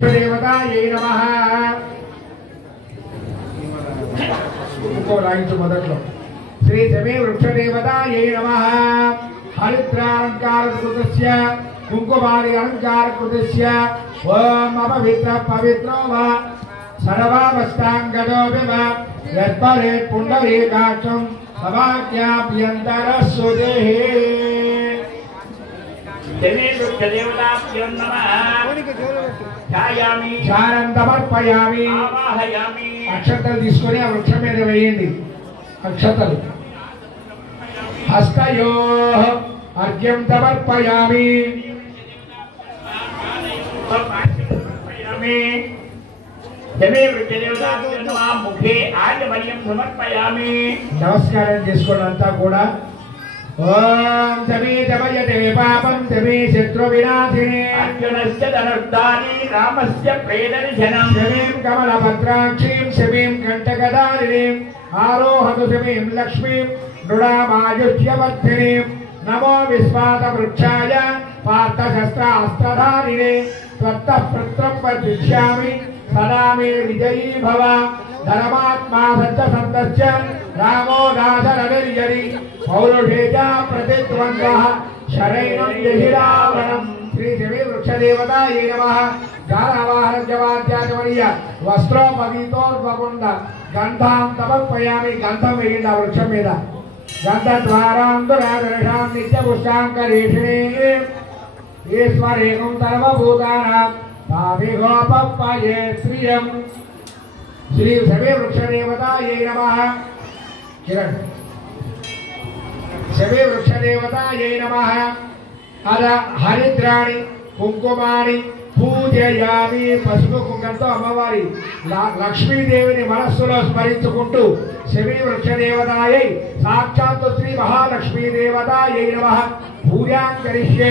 देवतायै नमः ఇంకో లైన్ మొదట్లో శ్రీ శమే వృక్షదేవతాयै నమః హరిద్రాలంకారకృతస్య కుంకుమాది అలంకారకృతస్య ఓం అపవిత్ర పవిత్రో వా సర్వావస్థాంగదో వివ యత్పరే పుండరీకాక్షం సమాఖ్యాభ్యంతరస్సుదేహే శమే వృక్షదేవతాభ్యో నమః ఛాయామి ఛారం సమర్పయామి ఆవాహయామి అక్షతలు తీసుకొని ఆ వృక్షం మీద వేయండి అక్షతలు హస్తయో అర్ఘ్యం సమర్పయామి శమే వృక్షదేవతాభ్యో నమః ముఖే ఆర్యవర్యం సమర్పయామి నమస్కారం చేసుకోండి అంతా కూడా ఓం శమే దమయతే పాపం శమే శత్రు వినాశినే అర్జునస్య ధనుర్ధాని రామస్య ప్రేదనిధనం శమేం కమలపత్రాక్షీం శమేం కంఠగదారిణీం ఆరోహతు శమేం లక్ష్మీం నృడామాయుష్యవర్ధినీం నమో విశ్వాత వృక్షాయ పార్థశస్త్రాస్త్రధారిణే త్వత్తః పుత్రం ప్రతిష్యామి సదా మే విజయీ భవ ధర్మాత్మా సత్యసంతస్య రామో దాశరవిర్యరి పౌరుషేజ ప్రతిద్వంద్వః శరైణం యహిరావణం శ్రీ శమే వృక్షదేవతాయై నమః గానవాహనజవాద్యాచమనీయ వస్త్రోపవీతోర్వకుండ గంధాం సమర్పయామి గంధం వేయండి ఆ వృక్షం మీద గంధద్వారాం దురాదర్శాం నిత్యపుష్టాంకరేషిణే ఈశ్వరేకం సర్వభూతానాం తామిగోపప్పయే శ్రియం श्री शमे वृक्षदेवतायै नमः किरण शमे वृक्षदेवतायै नमः अद हरिद्राणि कुंकुमानि पूजयामि पशुपु కుంకంతో అమ్మవారి లక్ష్మీదేవిని మనస్సులో స్మరించుకుంటూ శమే వృక్షదేవతాయై సాక్షాత్ శ్రీ మహాలక్ష్మీదేవతాయై నమః పూజాం కరిష్యే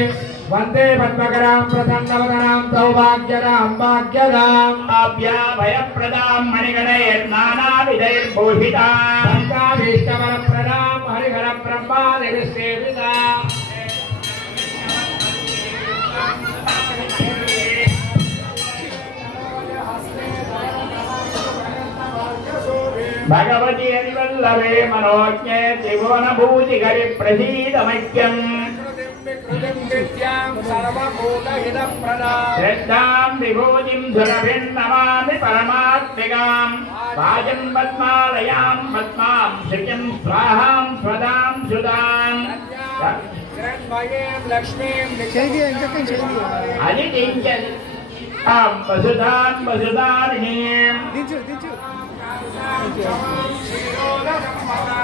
వందే పద్మకరాం ప్రసన్నవదనాం సౌభాగ్యదాం భాగ్యదాం అభ్యాభయప్రదాం మణిగణైర్నానావిధైర్భూషితాం సంకాభీష్టవరప్రదాం హరిహర బ్రహ్మాదివిసేవితాం భగవతి హరివల్లభే మనోజ్ఞే త్రిభువనభూతి హరి ప్రసీదమైక్యం श्रद्धां विभूतिं सुरभिर्नमामि परमात्मिकां वाजं पद्मालयां पद्मां श्रियं स्वाहां स्वदां सुदां अदितिं वसुधां वसुधारिणीं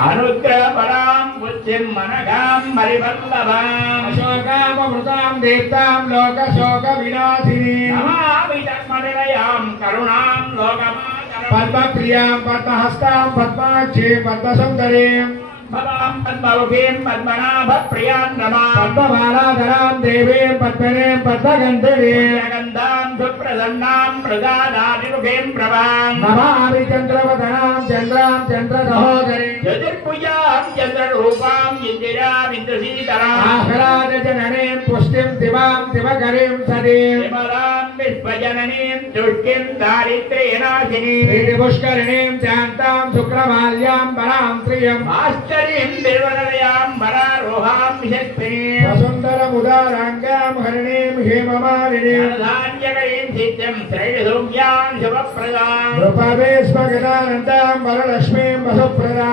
अनुग्रहपरां बुद्धिं मनगां हरिवल्लभाम् अशोकामृतां दीप्तां लोकशोकविनाशिनीं नमामि तन्मनिलयां करुणां लोकमातरं पद्मप्रियां पद्महस्तां पद्माक्षीं पद्मसुन्दरीं पदां पद्ममुखीं पद्मनाभप्रियां नमामि पद्ममालाधरां देवीं पद्मनीं पद्मगन्धिनीं गन्धां सुप्रसन्नां प्रदानादिमुखीं प्रभां नमामि चन्द्रवदनां चन्द्रां चन्द्रसहोदरीं ज्योतिर्पुजां चन्द्ररूपां इन्दिरां इन्द्रसीतलां आह्लादजननीं पुष्टिं दिवां दिवकरीं सदीं विमलां विश्वजननीं दुष्टिं दारिद्र्यनाशिनीं श्रीपुष्करिणीं शान्तां शुक्रमाल्यां वरां प्रियम् आश्चर्यं देवनलयां वरारोहां शक्तिनीं वसुन्धरमुदाराङ्गां हरिणीं हेममालिनीं धान्यकरीं सिद्धिं श्रेयसौम्यां शुभप्रदां रूपवेश्वगदानन्दां वरलक्ष्मीं वसुप्रदां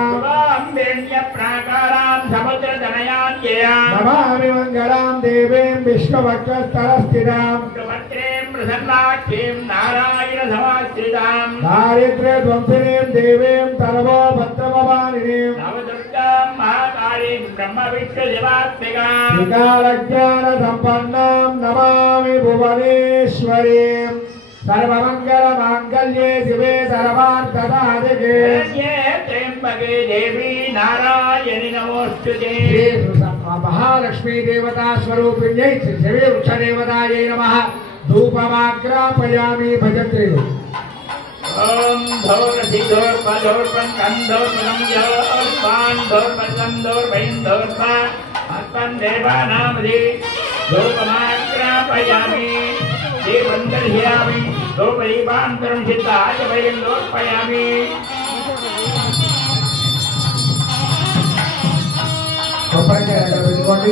हिरण्यप्राकारां समुद्रतनयां नमामि मङ्गलां देवीं विश्ववक्षस्थलस्थितां सुभद्रीं प्रसन्नाक्षीं नारायणसमाश्रितां दारिद्र्यध्वंसिनीं देवीं सर्वोपद्रववारिणीं नवदुर्गां महाकालीं ब्रह्मविष्णुदेवात्मिकां विकालज्ञानसम्पन्नां नमामि भुवनेश्वरीं सर्वमङ्गलमाङ्गल्ये शिवे सर्वार्थसाधिके त्र्यम्बके देवी नारायणि नमोऽस्तुते महालक्ष्मी देवता स्वरूपिण्यै श्री शमे वृक्षदेवतायै नमः धूपमाग्रापयामि भजत्रे ओम धौरधिधौर्पधौर्पं कंधौर्पं योर्पान् धौर्पं धौर्पं धौर्पा अस्मन् देवानामधि धूपमाग्रापयामि देवं दर्शयामि। ధూపదీపాంతరం సిద్ధాయ వయం లోర్పయామి కొబ్బరికాయ పెట్టుకోండి.